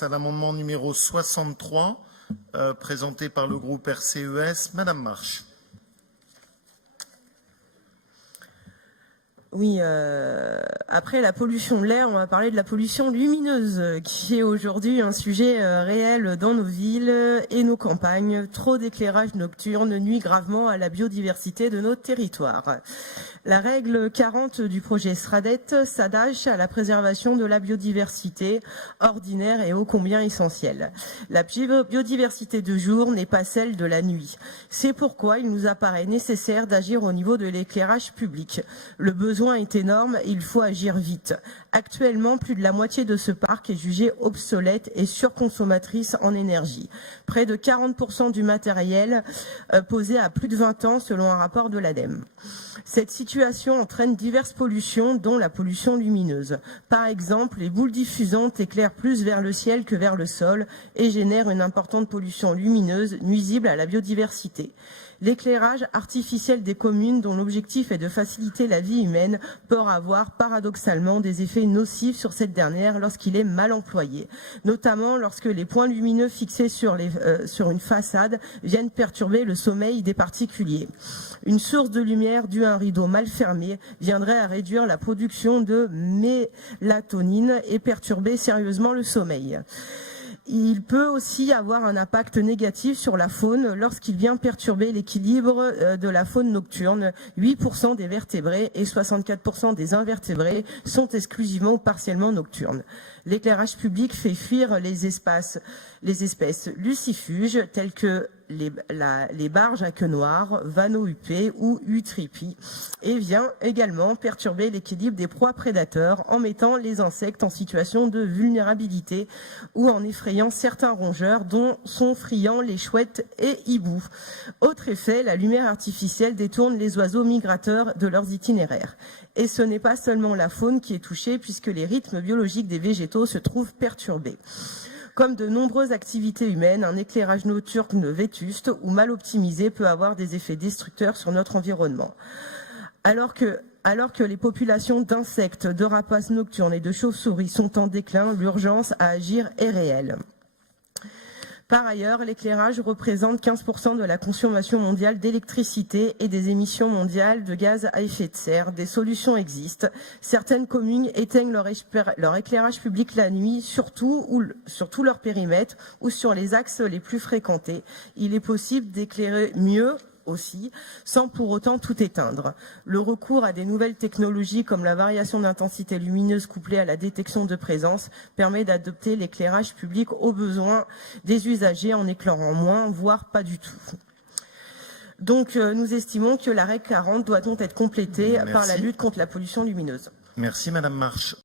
À l'amendement numéro 63, présenté par le groupe RCES. Madame Marche. Oui, après la pollution de l'air, on va parler de la pollution lumineuse, qui est aujourd'hui un sujet réel dans nos villes et nos campagnes. Trop d'éclairage nocturne nuit gravement à la biodiversité de nos territoires. La règle 40 du projet SRADET s'attache à la préservation de la biodiversité ordinaire et ô combien essentielle. La biodiversité de jour n'est pas celle de la nuit. C'est pourquoi il nous apparaît nécessaire d'agir au niveau de l'éclairage public. Le besoin est énorme et il faut agir vite. Actuellement, plus de la moitié de ce parc est jugé obsolète et surconsommatrice en énergie. Près de 40% du matériel posé à plus de 20 ans selon un rapport de l'ADEME. Cette situation entraîne diverses pollutions, dont la pollution lumineuse. Par exemple, les boules diffusantes éclairent plus vers le ciel que vers le sol et génèrent une importante pollution lumineuse nuisible à la biodiversité. L'éclairage artificiel des communes, dont l'objectif est de faciliter la vie humaine, peut avoir paradoxalement des effets nocifs sur cette dernière lorsqu'il est mal employé, notamment lorsque les points lumineux fixés sur une façade viennent perturber le sommeil des particuliers. Une source de lumière due à un rideau mal fermé viendrait à réduire la production de mélatonine et perturber sérieusement le sommeil. Il peut aussi avoir un impact négatif sur la faune lorsqu'il vient perturber l'équilibre de la faune nocturne. 8% des vertébrés et 64% des invertébrés sont exclusivement ou partiellement nocturnes. L'éclairage public fait fuir les espèces lucifuges telles que les barges à queue noire, vanneaux huppés ou utripis, et vient également perturber l'équilibre des proies prédateurs en mettant les insectes en situation de vulnérabilité ou en effrayant certains rongeurs dont sont friands les chouettes et hiboux. Autre effet, la lumière artificielle détourne les oiseaux migrateurs de leurs itinéraires. Et ce n'est pas seulement la faune qui est touchée puisque les rythmes biologiques des végétaux se trouvent perturbés. Comme de nombreuses activités humaines, un éclairage nocturne vétuste ou mal optimisé peut avoir des effets destructeurs sur notre environnement. Alors que les populations d'insectes, de rapaces nocturnes et de chauves-souris sont en déclin, l'urgence à agir est réelle. Par ailleurs, l'éclairage représente 15% de la consommation mondiale d'électricité et des émissions mondiales de gaz à effet de serre. Des solutions existent. Certaines communes éteignent leur éclairage public la nuit, sur tout leur périmètre ou sur les axes les plus fréquentés. Il est possible d'éclairer mieux aussi, sans pour autant tout éteindre. Le recours à des nouvelles technologies comme la variation d'intensité lumineuse couplée à la détection de présence permet d'adopter l'éclairage public aux besoins des usagers en éclairant moins, voire pas du tout. Donc nous estimons que la règle 40 doit donc être complétée par la lutte contre la pollution lumineuse. Merci Madame Marche.